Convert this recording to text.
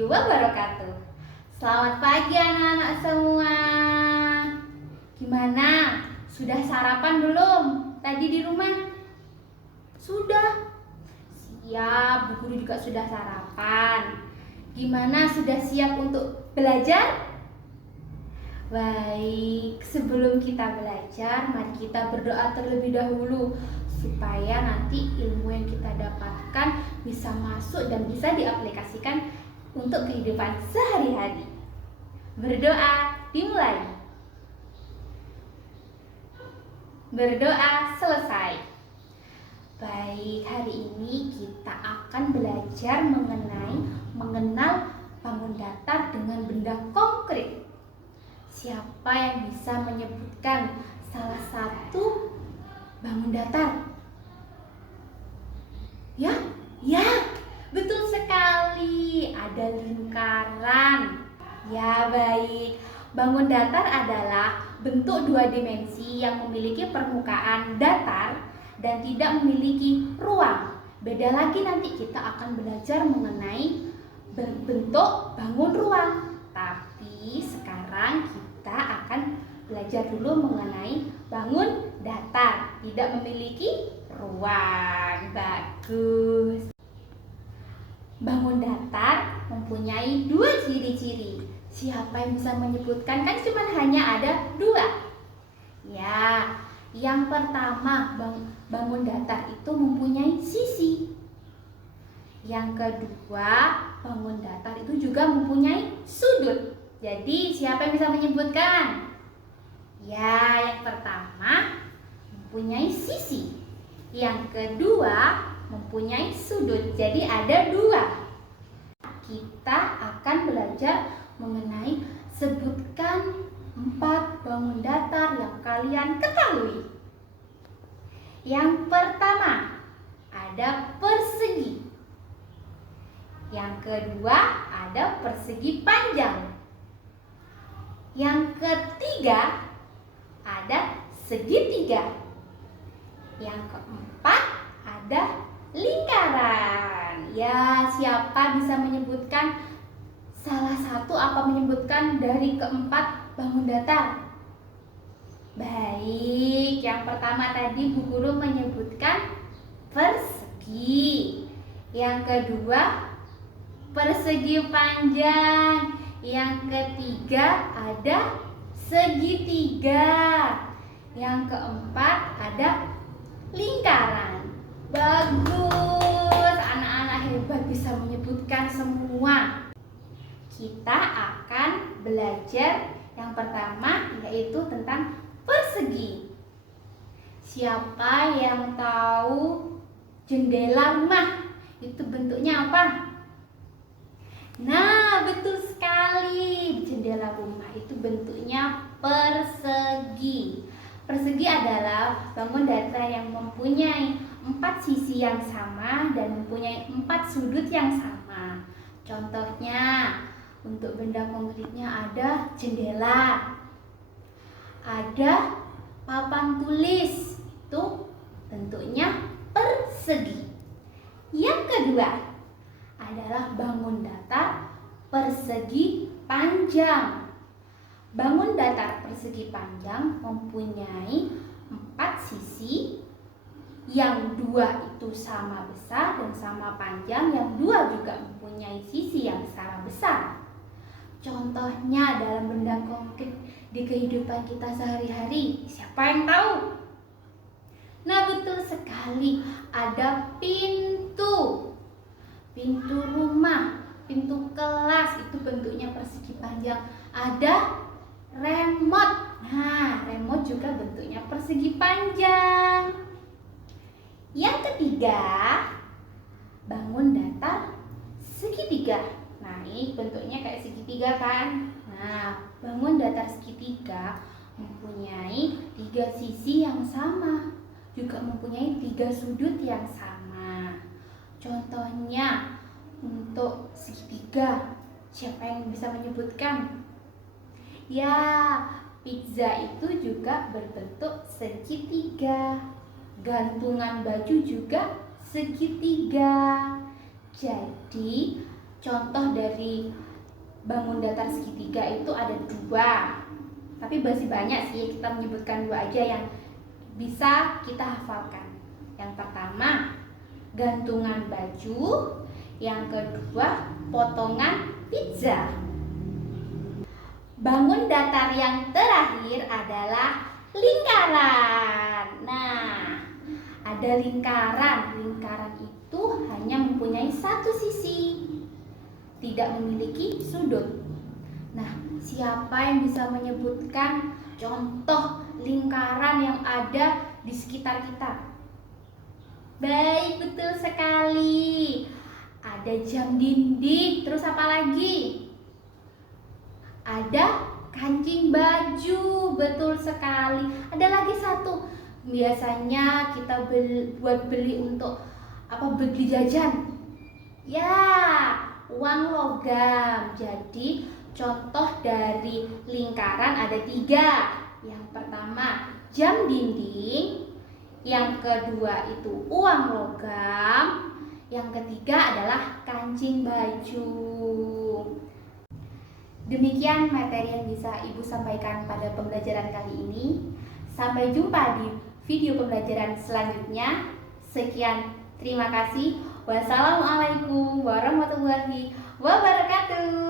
warahmatullahi wabarakatuh. Selamat pagi anak-anak semua. Gimana? Sudah sarapan belum? Tadi di rumah? Sudah. Siap, Bu Guru juga sudah sarapan. Gimana? Sudah siap untuk belajar? Baik, sebelum kita belajar, mari kita berdoa terlebih dahulu supaya nanti ilmu yang kita dapatkan bisa masuk dan bisa diaplikasikan untuk kehidupan sehari-hari. Berdoa dimulai. Berdoa selesai. Baik, hari ini kita akan belajar mengenal bangun datar dengan benda konkret. Siapa yang bisa menyebutkan salah satu bangun datar? Ya, betul sekali. Ada lingkaran. Ya, baik. Bangun datar adalah bentuk dua dimensi yang memiliki permukaan datar dan tidak memiliki ruang. Beda lagi nanti kita akan belajar mengenai bentuk bangun ruang. Tapi sekarang kita akan belajar dulu mengenai bangun datar, tidak memiliki ruang. Bagus. Bangun datar mempunyai dua ciri-ciri. Siapa yang bisa menyebutkan? Kan cuma hanya ada dua. Ya, yang pertama bangun datar itu mempunyai sisi. Yang kedua, bangun datar itu juga mempunyai sudut. Jadi siapa yang bisa menyebutkan? Ya, yang pertama mempunyai sisi. Yang kedua mempunyai sudut. Jadi ada dua. Kita akan belajar mengenai sebutkan 4 bangun datar yang kalian ketahui. Yang pertama ada persegi. Yang kedua ada persegi panjang. Yang ketiga ada segitiga. Yang keempat ada lingkaran. Ya, siapa bisa menyebutkan salah satu menyebutkan dari keempat bangun datar? Baik, yang pertama tadi Bu Guru menyebutkan persegi. Yang kedua persegi panjang. Yang ketiga ada segitiga. Yang keempat ada lingkaran. Bagus, anak-anak hebat bisa menyebutkan semua. Kita akan belajar yang pertama yaitu tentang persegi. Siapa yang tahu jendela rumah itu bentuknya apa? Nah, betul sekali. Jendela rumah itu bentuknya persegi. Persegi adalah bangun datar yang mempunyai 4 sisi yang sama dan mempunyai 4 sudut yang sama. Contohnya, untuk benda konkretnya ada jendela, ada papan tulis, itu bentuknya persegi. Yang kedua adalah bangun datar persegi panjang. Bangun datar persegi panjang mempunyai 4 sisi, yang 2 itu sama besar dan sama panjang, yang 2 juga mempunyai sisi yang sama besar. Contohnya dalam benda konkret di kehidupan kita sehari-hari, siapa yang tahu? Nah, betul sekali, ada pintu. Pintu rumah, pintu kelas itu bentuknya persegi panjang. Ada remote. Nah, remote juga bentuknya persegi panjang. Yang ketiga, bangun datar segitiga. Nah, ini bentuknya kayak segitiga kan? Nah, bangun datar segitiga mempunyai 3 sisi yang sama, juga mempunyai 3 sudut yang sama. Contohnya untuk segitiga, siapa yang bisa menyebutkan? Ya, pizza itu juga berbentuk segitiga. Gantungan baju juga segitiga. Jadi Contoh dari bangun datar segitiga itu ada 2, tapi masih banyak sih, kita menyebutkan 2 aja yang bisa kita hafalkan. Yang pertama, gantungan baju. Yang kedua, potongan pizza. Bangun datar yang terakhir adalah lingkaran. Nah, ada lingkaran. Lingkaran itu hanya mempunyai satu sisi, tidak memiliki sudut. Nah, siapa yang bisa menyebutkan contoh lingkaran yang ada di sekitar kita? Baik, betul sekali. Ada jam dinding, terus apa lagi? Ada kancing baju, betul sekali. Ada lagi satu, biasanya kita beli untuk beli jajan. Ya, uang logam. Jadi contoh dari lingkaran ada 3. Yang pertama jam dinding, yang kedua itu uang logam, yang ketiga adalah kancing baju. Demikian materi yang bisa Ibu sampaikan pada pembelajaran kali ini. Sampai jumpa di video pembelajaran selanjutnya. Sekian, terima kasih. Wassalamualaikum warahmatullahi wabarakatuh.